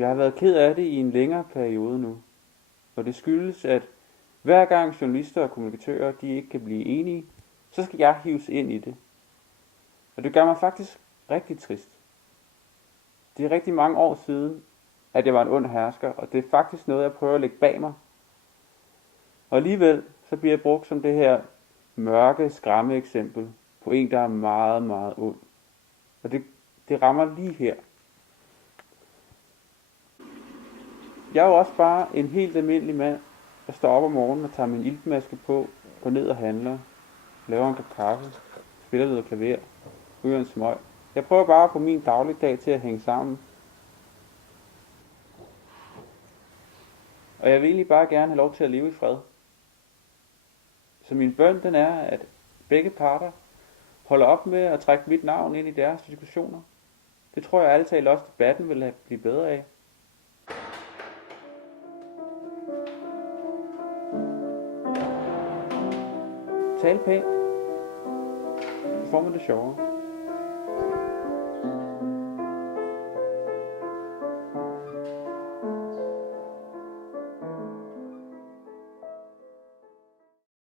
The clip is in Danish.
Jeg har været ked af det i en længere periode nu. Og det skyldes, at hver gang journalister og kommunikatører de ikke kan blive enige, så skal jeg hives ind i det. Og det gør mig faktisk rigtig trist. Det er rigtig mange år siden, at jeg var en ond hersker, og det er faktisk noget, jeg prøver at lægge bag mig. Og alligevel, så bliver jeg brugt som det her mørke skræmme eksempel på en, der er meget, meget ond. Og det rammer lige her. Jeg er jo også bare en helt almindelig mand, der står op om morgenen og tager min iltmaske på, går ned og handler, laver en kop kaffe, spiller noget klaver, ryger en smøg. Jeg prøver bare at få min dagligdag til at hænge sammen. Og jeg vil egentlig bare gerne have lov til at leve i fred. Så min bøn den er, at begge parter holder op med at trække mit navn ind i deres diskussioner. Det tror jeg ærligt talt også debatten vil blive bedre af. Tal pænt. Så får man det sjovere.